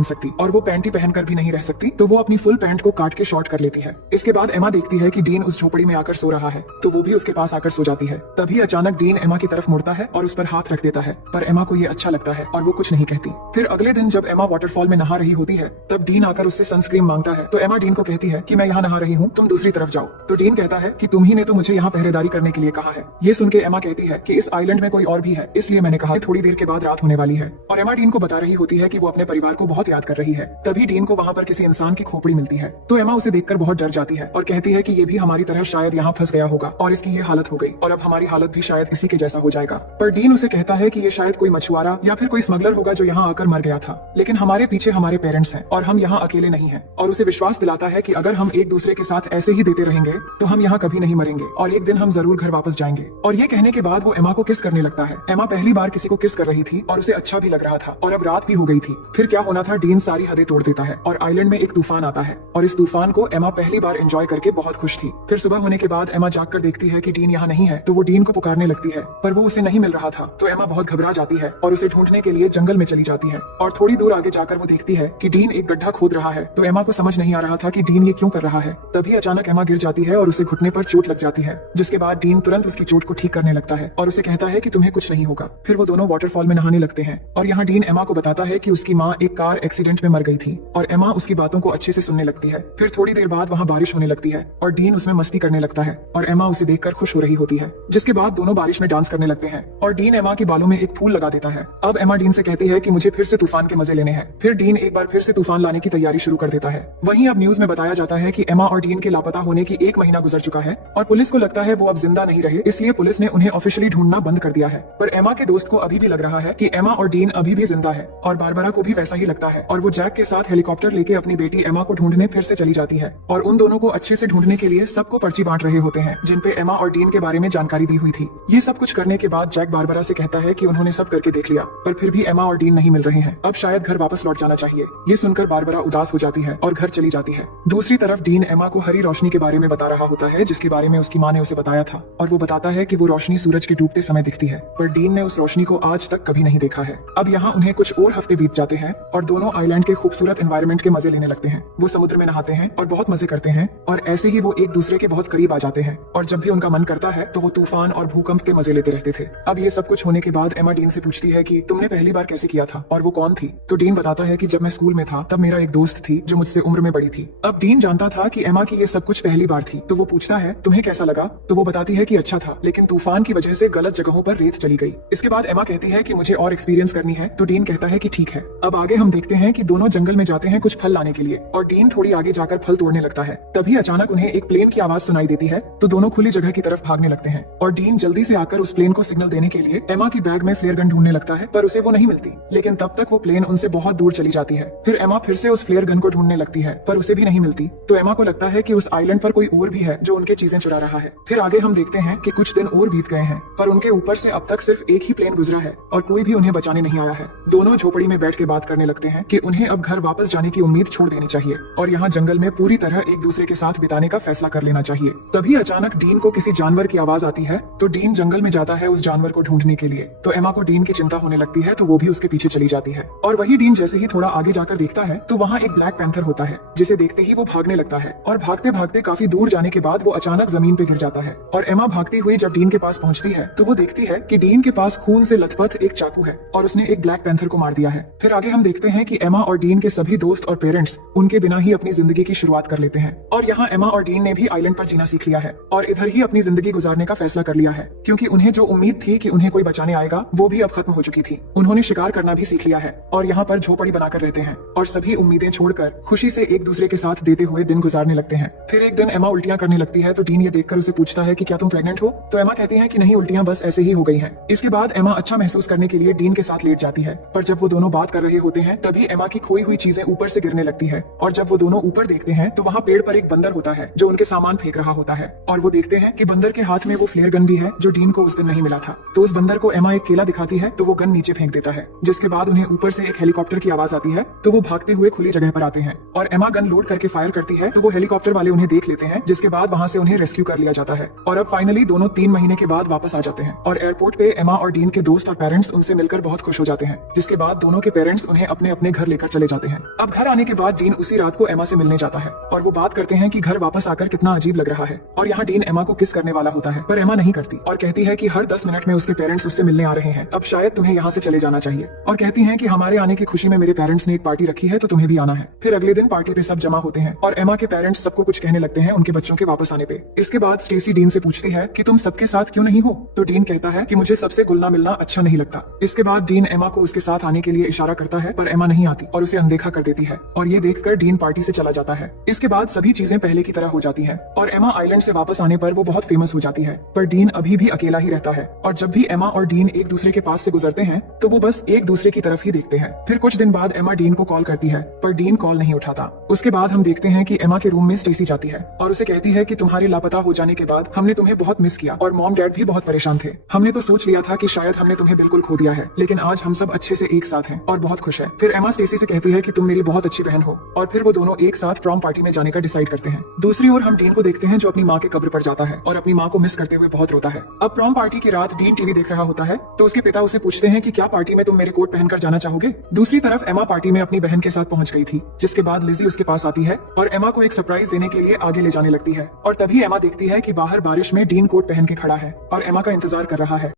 पहन सकती और वो पैंटी पहनकर भी नहीं रह सकती, तो वो अपनी फुल पैंट को काट के शॉर्ट कर लेती है। इसके बाद एमा देखती है कि डीन उस झोपड़ी में आकर सो रहा है, तो वो भी उसके पास आकर सो जाती है। तभी अचानक डीन एमा की तरफ मुड़ता है और उस पर हाथ रख देता है, पर एमा को ये अच्छा लगता है और वो कुछ नहीं कहती। फिर अगले दिन जब एमा वाटरफॉल में नहा रही होती है, तब डीन आकर उससे सनस्क्रीन मांगता है, तो एमा डीन को कहती है कि मैं यहाँ नहा रही हूँ, तुम दूसरी तरफ जाओ। तो डीन कहता है कि तुम ही ने तो मुझे यहाँ पहरेदारी करने के लिए कहा है। ये सुन के एमा कहती है कि इस आइलैंड में कोई और भी है, इसलिए मैंने कहा थोड़ी देर के बाद रात होने वाली है। और एमा डीन को बता रही होती है कि वो अपने परिवार को बहुत याद कर रही है। तभी डीन को वहाँ पर किसी इंसान की खोपड़ी मिलती है, तो एमा उसे देखकर बहुत डर जाती है और कहती है कि ये भी हमारी तरह शायद यहाँ फंस गया होगा और इसकी ये हालत हो गई और अब हमारी हालत भी शायद इसी के जैसा हो जाएगा। पर डीन उसे कहता है कि ये शायद कोई मछुआरा या फिर कोई स्मगलर होगा जो यहाँ आकर मर गया था, लेकिन हमारे पीछे हमारे पेरेंट्स हैं और हम यहाँ अकेले नहीं हैं। और उसे विश्वास दिलाता है कि अगर हम एक दूसरे के साथ ऐसे ही देते रहेंगे तो हम यहाँ कभी नहीं मरेंगे और एक दिन हम जरूर घर वापस जाएंगे। और ये कहने के बाद वो एमा को किस करने लगता है। एमा पहली बार किसी को किस कर रही थी और उसे अच्छा भी लग रहा था और अब रात भी हो गई थी। फिर क्या होना था, डीन सारी हदें तोड़ देता है और आइलैंड में एक तूफान आता है और इस तूफान को एमा पहली बार एंजॉय करके बहुत खुश थी। फिर सुबह होने के बाद एमा जाग कर देखती है कि डीन यहाँ नहीं है, तो वो डीन को पुकारने लगती है, पर वो उसे नहीं मिल रहा था। तो एमा बहुत घबरा जाती है और उसे ढूंढने के लिए जंगल में चली जाती है। और थोड़ी दूर आगे जाकर वो देखती है कि डीन एक गड्ढा खोद रहा है, तो एमा को समझ नहीं आ रहा था कि डीन ये क्यों कर रहा है। तभी अचानक एमा गिर जाती है और उसे घुटने पर चोट लग जाती है, जिसके बाद डीन तुरंत उसकी चोट को ठीक करने लगता है और उसे कहता है कि तुम्हें कुछ नहीं होगा। फिर वो दोनों वाटरफॉल में नहाने लगते हैं और यहाँ डीन एमा को बताता है कि उसकी माँ एक कार एक्सीडेंट में मर गई थी और एमा उसकी बातों को अच्छे से सुनने लगती है। फिर थोड़ी देर बाद वहाँ बारिश होने लगती है और डीन उसमें मस्ती करने लगता है और एमा उसे देखकर खुश हो रही होती है, जिसके बाद दोनों बारिश में डांस करने लगते हैं और डीन एमा के बालों में एक फूल लगा देता है। अब एमा डीन से कहती है कि मुझे फिर से तूफान के मजे लेने हैं। फिर डीन एक बार फिर से तूफान लाने की तैयारी शुरू कर देता है। वहीं अब न्यूज में बताया जाता है कि एमा और डीन के लापता होने की 1 महीना गुजर चुका है और पुलिस को लगता है वो अब जिंदा नहीं रहे, इसलिए पुलिस ने उन्हें ऑफिशियली ढूंढना बंद कर दिया है। पर एमा के दोस्त को अभी भी लग रहा है कि एमा और डीन अभी भी जिंदा है और बारबरा को भी वैसा ही लगता है और वो जैक के साथ हेलीकॉप्टर लेके अपनी बेटी एमा को ढूंढने फिर से चली जाती है और उन दोनों को अच्छे से ढूंढने के लिए सबको पर्ची बांट रहे होते हैं जिनपे एमा और डीन के बारे में जानकारी दी हुई थी। ये सब कुछ करने के बाद जैक बारबरा से कहता है कि उन्होंने सब करके देख लिया, पर फिर भी एमा और डीन नहीं मिल रहे हैं, अब शायद घर वापस लौट जाना चाहिए। ये सुनकर बारबरा उदास हो जाती है और घर चली जाती है। दूसरी तरफ डीन एमा को हरी रोशनी के बारे में बता रहा होता है, जिसके बारे में उसकी माँ ने उसे बताया था, और वो बताता है कि वो रोशनी सूरज के डूबते समय दिखती है, पर डीन ने उस रोशनी को आज तक कभी नहीं देखा है। अब यहाँ उन्हें कुछ और हफ्ते बीत जाते हैं और दोनों आइलैंड के खूबसूरत एनवायरनमेंट के मजे लेने लगते हैं। वो समुद्र में नहाते हैं और बहुत मजे करते हैं और ऐसे ही वो एक दूसरे के बहुत करीब आ जाते हैं और जब भी उनका मन करता है तो वो तूफान और भूकंप के मजे लेते रहते थे। अब ये सब कुछ होने के बाद एमा डीन से पूछती है कि तुमने पहली बार कैसे किया था और वो कौन थी। तो डीन बताता है कि जब मैं स्कूल में था तब मेरा एक दोस्त थी जो मुझसे उम्र में बड़ी थी। अब डीन जानता था कि एमा की ये सब कुछ पहली बार थी, तो वो पूछता है तुम्हें कैसा लगा। तो वो बताती है कि अच्छा था, लेकिन तूफान की वजह से गलत जगहों पर रेत चली गई। इसके बाद एमा कहती है कि मुझे और एक्सपीरियंस करनी है, तो डीन कहता है कि ठीक है। अब आगे हम देखते हैं कि दोनों जंगल में जाते हैं कुछ फल लाने के लिए और डीन थोड़ी आगे जाकर फल तोड़ने लगता है। तभी अचानक उन्हें एक प्लेन की आवाज सुनाई देती है, तो दोनों खुली जगह की तरफ भागने लगते हैं और डीन जल्दी से आकर उस प्लेन को सिग्नल देने के लिए एमा की बैग में फ्लेयर गन ढूंढने लगता है, पर उसे वो नहीं मिलती। लेकिन तब तक वो प्लेन उनसे बहुत दूर चली जाती है। फिर एमा फिर से उस फ्लेयर गन को ढूंढने लगती है, पर उसे भी नहीं मिलती। तो एमा को लगता है कि उस आइलैंड पर कोई और भी है जो उनके चीजें चुरा रहा है। फिर आगे हम देखते हैं कि कुछ दिन और बीत गए हैं, पर उनके ऊपर से अब तक सिर्फ एक ही प्लेन गुजरा है और कोई भी उन्हें बचाने नहीं आया है। दोनों झोपड़ी में बैठ के बात करने लगते हैं कि उन्हें अब घर वापस जाने की उम्मीद छोड़ देनी चाहिए और यहाँ जंगल में पूरी तरह एक दूसरे के साथ बिताने का फैसला कर लेना चाहिए। तभी अचानक डीन को किसी जानवर की आवाज आती है, तो डीन जंगल में जाता है उस जानवर को ढूंढने के लिए। तो एमा को डीन की चिंता होने लगती है, तो वो भी उसके पीछे चली जाती है और वही डीन जैसे ही थोड़ा आगे जाकर देखता है तो वहाँ एक ब्लैक पैंथर होता है, जिसे देखते ही वो भागने लगता है और भागते भागते काफी दूर जाने के बाद वो अचानक जमीन पे गिर जाता है। और एमा भागती हुई जब डीन के पास पहुंचती है तो वो देखती है कि डीन के पास खून से लथपथ एक चाकू है और उसने एक ब्लैक पैंथर को मार दिया है। फिर आगे हम देखते हैं कि एमा और डीन के सभी दोस्त और पेरेंट्स उनके बिना ही अपनी जिंदगी की शुरुआत कर लेते हैं और यहाँ एमा और डीन ने भी आइलैंड पर जीना सीख लिया है और इधर ही अपनी जिंदगी गुजारने का फैसला कर लिया है, क्योंकि उन्हें जो उम्मीद थी कि उन्हें कोई बचाने आएगा वो भी अब खत्म हो चुकी थी। उन्होंने शिकार करना भी सीख लिया है और यहाँ पर झोपड़ी बनाकर रहते हैं और सभी उम्मीदें छोड़कर खुशी से एक दूसरे के साथ देते हुए दिन गुजारने लगते हैं। फिर एक दिन एमा उल्टियां करने लगती है, तो डीन ये देखकर उसे पूछता है कि क्या तुम प्रेग्नेंट हो। तो एमा कहती है कि नहीं, उल्टियां बस ऐसे ही हो गई हैं। इसके बाद एमा अच्छा महसूस करने के लिए डीन के साथ लेट जाती है, पर जब वो दोनों बात कर रहे होते हैं तभी एमा की खोई हुई चीजें ऊपर से गिरने लगती है और जब वो दोनों ऊपर देखते हैं तो वहाँ पेड़ पर एक बंदर होता है जो उनके सामान फेंक रहा होता है और वो देखते हैं कि बंदर के हाथ में वो फ्लेयर गन भी है जो डीन को उस दिन नहीं मिला था। तो उस बंदर को एमा एक केला दिखाती है, तो वो गन नीचे फेंक देता है, जिसके बाद उन्हें ऊपर से एक हेलीकॉप्टर की आवाज आती है, तो वो भागते हुए खुली जगह पर आते हैं और एमा गन लोड करके फायर करती है, तो वो हेलीकॉप्टर वाले उन्हें देख लेते हैं, जिसके बाद वहाँ से उन्हें रेस्क्यू कर लिया जाता है और अब फाइनली दोनों 3 महीने के बाद वापस आ जाते हैं और एयरपोर्ट पे एमा और डीन के दोस्त और पेरेंट्स उनसे मिलकर बहुत खुश हो जाते हैं, जिसके बाद दोनों के पेरेंट्स उन्हें अपने अपने अपने घर लेकर चले जाते हैं। अब घर आने के बाद डीन उसी रात को एमा से मिलने जाता है और वो बात करते हैं कि घर वापस आकर कितना अजीब लग रहा है। और यहाँ डीन एमा को किस करने वाला होता है, पर एमा नहीं करती और कहती है कि हर 10 मिनट में उसके पेरेंट्स उससे मिलने आ रहे हैं, अब शायद तुम्हें यहाँ से चले जाना चाहिए। और कहती है कि हमारे आने की खुशी में मेरे पेरेंट्स ने एक पार्टी रखी है तो तुम्हें भी आना है। फिर अगले दिन पार्टी पे सब जमा होते हैं और एमा के पेरेंट्स सबको कुछ कहने लगते हैं उनके बच्चों के वापस आने पे। इसके बाद स्टेसी डीन से पूछती है कि तुम सबके साथ क्यों नहीं हो, तो डीन कहता है कि मुझे सबसे घुलना मिलना अच्छा नहीं लगता। इसके बाद डीन एमा को उसके साथ आने के लिए इशारा करता है पर एमा नहीं आती और उसे अनदेखा कर देती है और ये देखकर डीन पार्टी से चला जाता है। इसके बाद सभी चीजें पहले की तरह हो जाती है और एमा आइलैंड से वापस आने पर वो बहुत फेमस हो जाती है, पर डीन अभी भी अकेला ही रहता है और जब भी एमा और डीन एक दूसरे के पास से गुजरते हैं तो वो बस एक दूसरे की तरफ ही देखते हैं। फिर कुछ दिन बाद एमा डीन को कॉल करती है पर डीन कॉल नहीं उठाता। उसके बाद हम देखते हैं कि एमा के रूम में स्टेसी जाती है और उसे कहती है कि तुम्हारे लापता हो जाने के बाद हमने तुम्हें बहुत मिस किया और मॉम डैड भी बहुत परेशान थे। हमने तो सोच लिया था कि शायद हमने तुम्हें बिल्कुल खो दिया है, लेकिन आज हम सब अच्छे से एक साथ हैं और बहुत खुश है। फिर एमा स्टेसी से कहती है कि तुम मेरी बहुत अच्छी बहन हो और फिर वो दोनों एक साथ प्रॉम पार्टी में जाने का डिसाइड करते हैं। दूसरी ओर हम डीन को देखते हैं जो अपनी माँ के कब्र पर जाता है और अपनी माँ को मिस करते हुए बहुत रोता है। अब प्रॉम पार्टी की रात डीन टीवी देख रहा होता है तो उसके पिता उसे पूछते हैं कि क्या पार्टी में तुम मेरे कोट पहनकर जाना चाहोगे। दूसरी तरफ एमा पार्टी में अपनी बहन के साथ पहुंच गई थी, जिसके बाद लिज़ी उसके पास आती है और एमा को एक सरप्राइज देने के लिए आगे ले जाने लगती है और तभी एमा देखती है कि बाहर बारिश में डीन कोट पहन के खड़ा है और एमा का इंतजार कर रहा है।